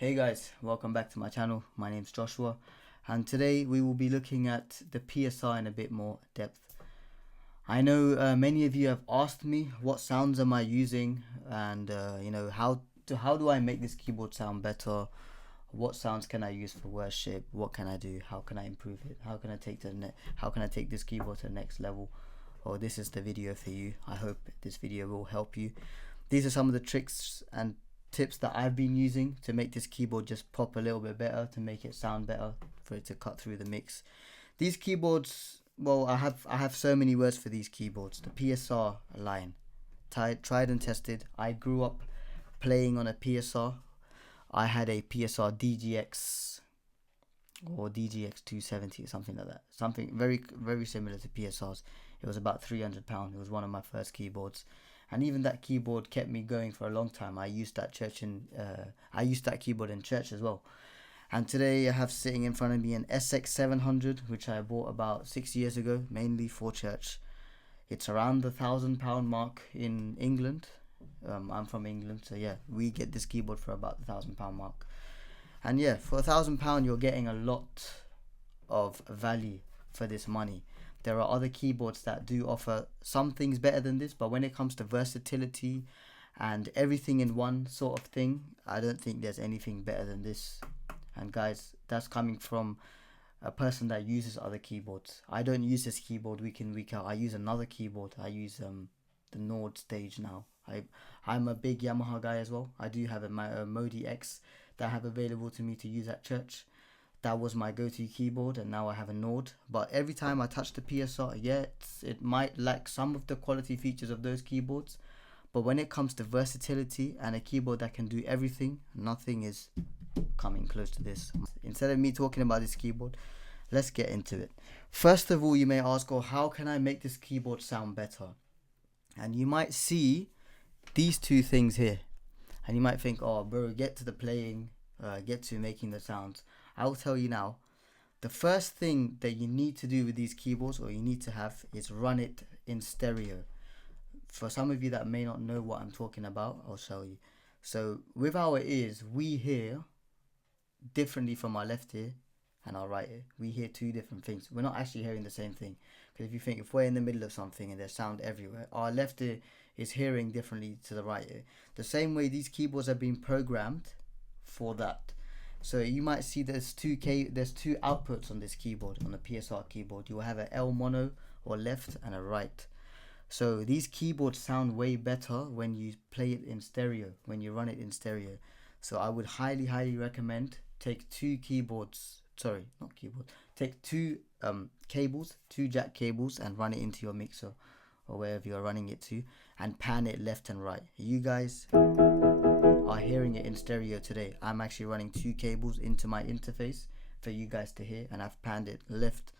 Hey guys, welcome back to my channel. My name's Joshua, and today we will be looking at the PSR in a bit more depth. I know many of you have asked me what sounds am I using, and how do I make this keyboard sound better? What sounds can I use for worship? What can I do? How can I improve it? How can I take this keyboard to the next level? Well, this is the video for you. I hope this video will help you. These are some of the tricks and tips that I've been using to make this keyboard just pop a little bit better, to make it sound better, for it to cut through the mix. These keyboards, well, I have so many words for these keyboards. The PSR line, tried and tested. I grew up playing on a PSR. I had a PSR DGX or DGX 270 or something like that. Something very similar to PSRs. It was about £300. It was one of my first keyboards. And even that keyboard kept me going for a long time. I used that keyboard in church as well. And today I have sitting in front of me an SX700, which I bought about 6 years ago, mainly for church. It's around the £1,000 mark in England. I'm from England, so yeah, we get this keyboard for about the £1,000 mark. And yeah, for £1,000 you're getting a lot of value for this money. There are other keyboards that do offer some things better than this, but when it comes to versatility and everything in one sort of thing, I don't think there's anything better than this. And guys, that's coming from a person that uses other keyboards. I don't use this keyboard week in, week out. I use another keyboard. I use the Nord Stage now. I'm a big Yamaha guy as well. I do have a Modi X that I have available to me to use at church. That was my go-to keyboard, and now I have a Nord. But every time I touch the PSR, yeah, it might lack some of the quality features of those keyboards, but when it comes to versatility and a keyboard that can do everything, nothing is coming close to this. Instead of me talking about this keyboard, let's get into it. First of all, you may ask, oh, how can I make this keyboard sound better? And you might see these two things here, and you might think, oh bro, get to the playing, get to making the sounds. I'll tell you now, the first thing that you need to do with these keyboards, or you need to have, is run it in stereo. For some of you that may not know what I'm talking about, I'll show you. So with our ears, we hear differently from our left ear and our right ear. We hear two different things. We're not actually hearing the same thing. Because if we're in the middle of something and there's sound everywhere, our left ear is hearing differently to the right ear. The same way these keyboards have been programmed for that. So you might see there's two outputs on this keyboard, on the PSR keyboard. You will have a L mono, or left, and a right. So these keyboards sound way better when you play it in stereo, when you run it in stereo. So I would highly recommend take two cables, two jack cables, and run it into your mixer or wherever you're running it to, and pan it left and right. You guys are hearing it in stereo today. I'm actually running two cables into my interface for you guys to hear, and I've panned it left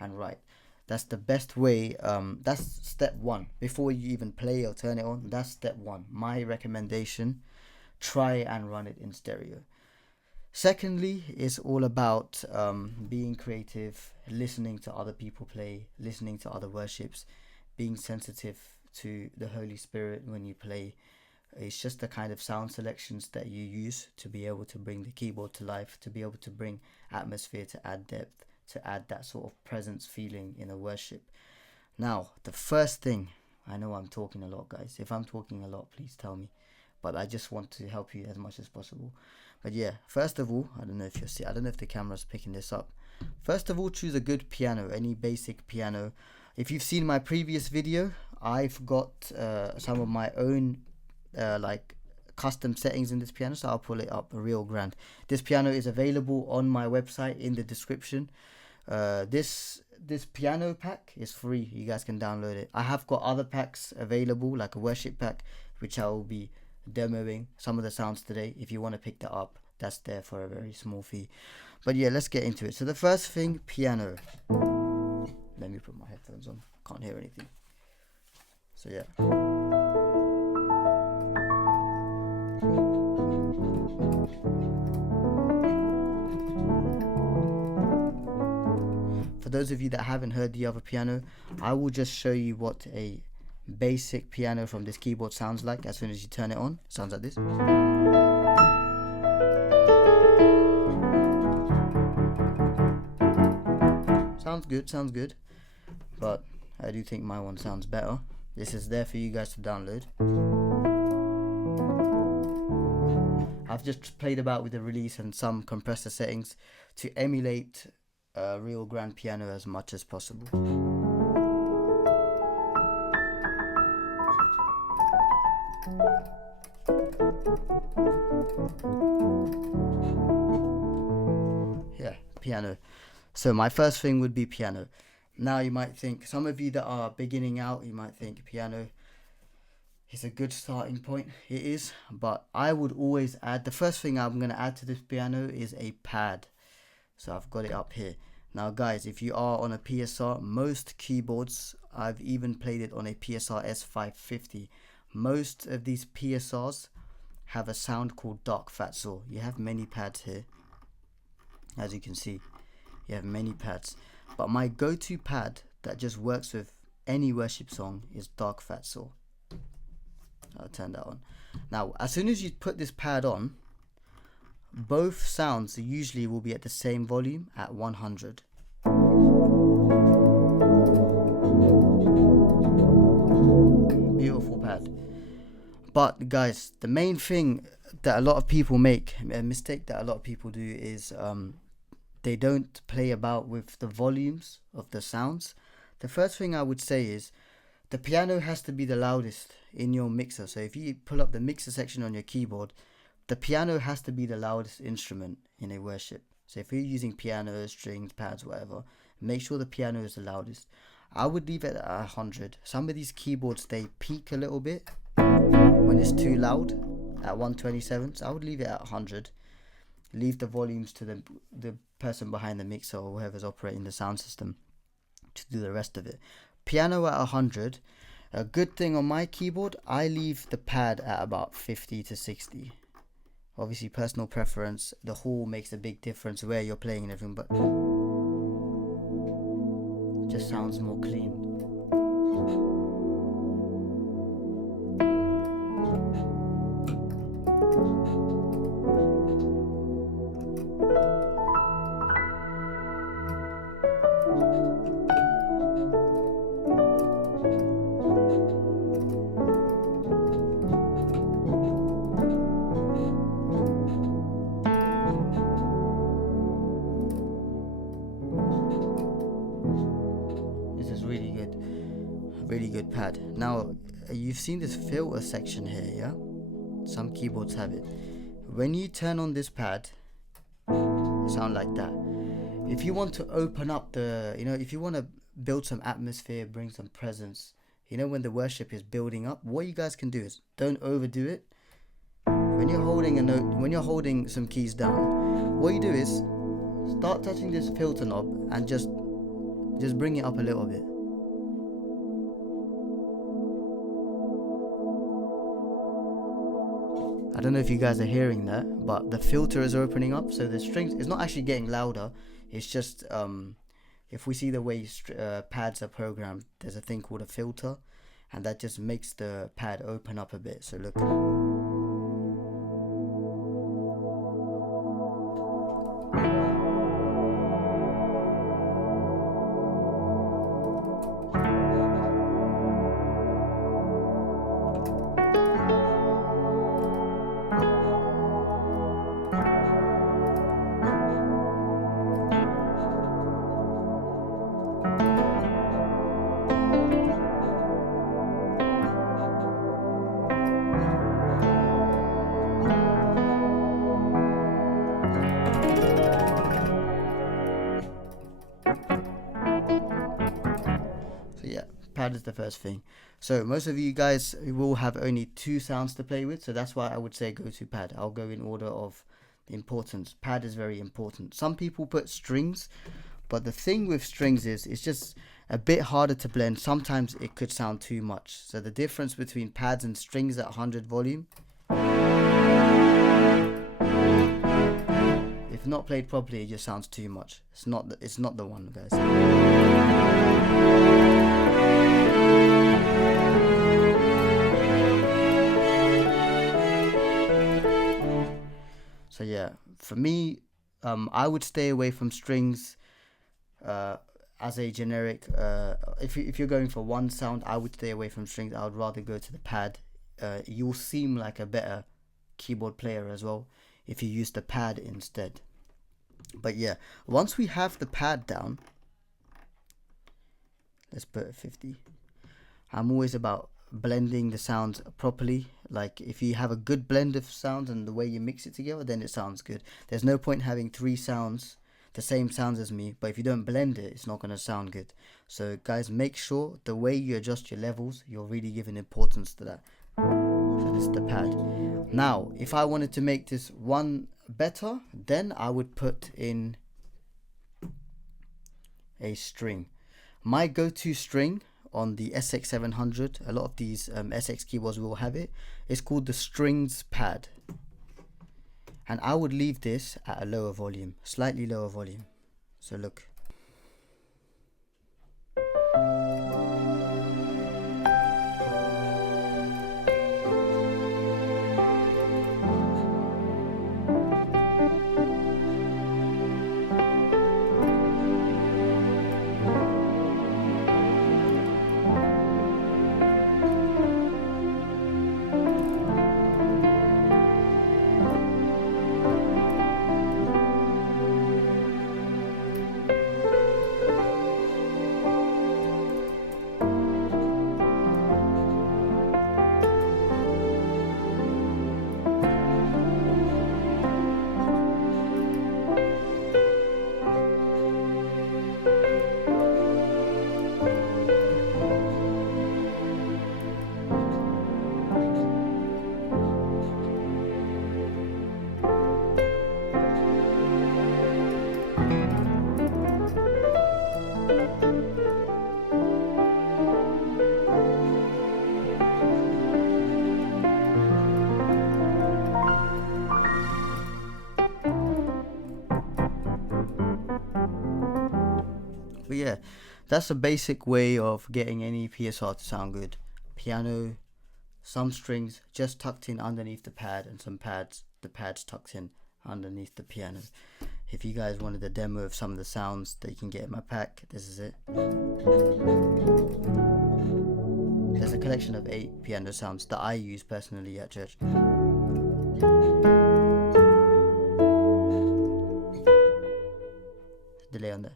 and right. That's the best way. That's step one. Before you even play or turn it on, that's step one. My recommendation, try and run it in stereo. Secondly, it's all about being creative, listening to other people play, listening to other worships, being sensitive to the Holy Spirit when you play. It's just the kind of sound selections that you use to be able to bring the keyboard to life, to be able to bring atmosphere, to add depth, to add that sort of presence feeling in a worship. Now, the first thing, I know I'm talking a lot, guys. If I'm talking a lot, please tell me. But I just want to help you as much as possible. But yeah, first of all, I don't know if the camera's picking this up. First of all, choose a good piano, any basic piano. If you've seen my previous video, I've got some of my own like custom settings in this piano, so I'll pull it up real grand. This piano is available on my website in the description. This piano pack is free. You guys can download it. I have got other packs available, like a worship pack, which I will be demoing some of the sounds today. If you want to pick that up, that's there for a very small fee. But yeah, let's get into it. So the first thing, piano. Let me put my headphones on, can't hear anything. So yeah, for those of you that haven't heard the other piano, I will just show you what a basic piano from this keyboard sounds like. As soon as you turn it on, it sounds like this. Sounds good, sounds good. But I do think my one sounds better. This is there for you guys to download. I've just played about with the release and some compressor settings to emulate a real grand piano as much as possible. Yeah, piano. So my first thing would be piano. Now you might think, some of you that are beginning out, you might think piano is a good starting point. It is, but I would always add, the first thing I'm going to add to this piano is a pad. So I've got it up here. Now guys, if you are on a PSR, most keyboards, I've even played it on a PSR S550. Most of these PSRs have a sound called dark fat saw. You have many pads here. As you can see, you have many pads. But my go-to pad that just works with any worship song is dark fat saw. I'll turn that on. Now, as soon as you put this pad on, both sounds usually will be at the same volume at 100. Beautiful pad. But guys, the main thing that a lot of people make, a mistake that a lot of people do is they don't play about with the volumes of the sounds. The first thing I would say is the piano has to be the loudest in your mixer. So if you pull up the mixer section on your keyboard, the piano has to be the loudest instrument in a worship. So if you're using piano, strings, pads, whatever, make sure the piano is the loudest. I would leave it at 100. Some of these keyboards, they peak a little bit when it's too loud at 127. So I would leave it at 100. Leave the volumes to the person behind the mixer or whoever's operating the sound system to do the rest of it. Piano at 100. A good thing on my keyboard, I leave the pad at about 50 to 60. Obviously personal preference, the hall makes a big difference where you're playing and everything, but it just sounds more clean. Really good pad. Now you've seen this filter section here, yeah? Some keyboards have it. When you turn on this pad, it sounds like that. If you want to open up the, if you want to build some atmosphere, bring some presence, when the worship is building up, what you guys can do is don't overdo it. When you're holding a note, when you're holding some keys down, what you do is start touching this filter knob and just bring it up a little bit. I don't know if you guys are hearing that, but the filter is opening up, so the strings, it's not actually getting louder. It's just if we see the way pads are programmed, there's a thing called a filter, and that just makes the pad open up a bit. So look. Pad is the first thing. So most of you guys will have only 2 sounds to play with, so that's why I would say go to pad. I'll go in order of importance. Pad is very important. Some people put strings, but the thing with strings is it's just a bit harder to blend. Sometimes it could sound too much. So the difference between pads and strings at 100 volume, if not played properly, it just sounds too much. It's not the one, guys. So yeah, for me, I would stay away from strings as a generic, if you're going for one sound, I would stay away from strings. I would rather go to the pad. You'll seem like a better keyboard player as well if you use the pad instead. But yeah, once we have the pad down, let's put 50. I'm always about blending the sounds properly. Like if you have a good blend of sounds and the way you mix it together, then it sounds good. There's no point having three sounds, the same sounds as me, but if you don't blend it, it's not going to sound good. So guys, make sure the way you adjust your levels, you're really giving importance to that. So this is the pad. Now if I wanted to make this one better, then I would put in a string. My go-to string on the SX700, a lot of these SX keyboards will have it, it's called the strings pad, and I would leave this at a lower volume, slightly lower volume. So look, but yeah, that's a basic way of getting any PSR to sound good. Piano, some strings just tucked in underneath the pad, and the pads tucked in underneath the piano. If you guys wanted a demo of some of the sounds that you can get in my pack, this is it. There's a collection of 8 piano sounds that I use personally at church. Delay on that.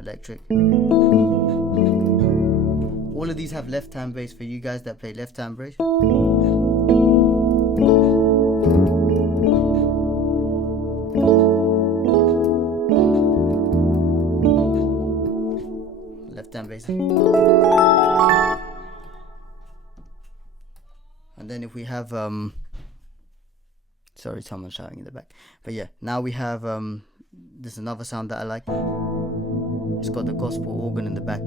Electric. All of these have left hand bass for you guys that play left hand bass. Left hand bass. And then if we have sorry, someone's shouting in the back. But yeah, now we have this is another sound that I like. It's got the gospel organ in the back.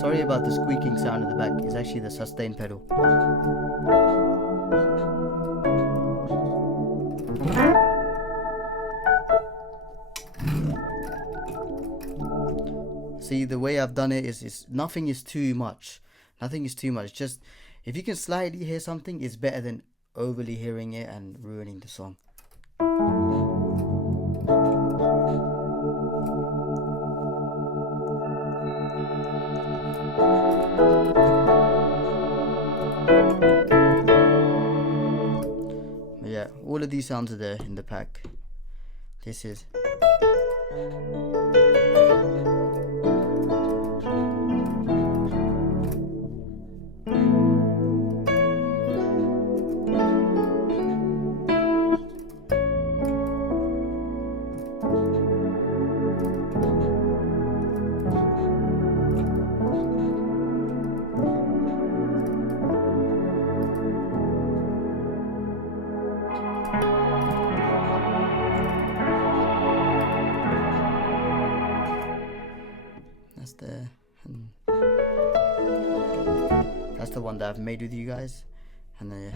Sorry about the squeaking sound in the back. It's actually the sustain pedal. See, the way I've done it is nothing is too much. Nothing is too much. Just if you can slightly hear something, it's better than overly hearing it and ruining the song. But yeah, all of these sounds are there in the pack. This is that's the one that I've made with you guys. And then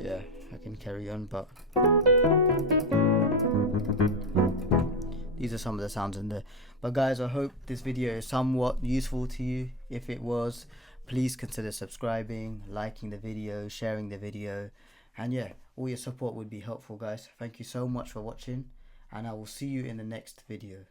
yeah, I can carry on, but these are some of the sounds in there. But guys, I hope this video is somewhat useful to you. If it was, please consider subscribing, liking the video, sharing the video, and yeah, all your support would be helpful, guys. Thank you so much for watching, and I will see you in the next video.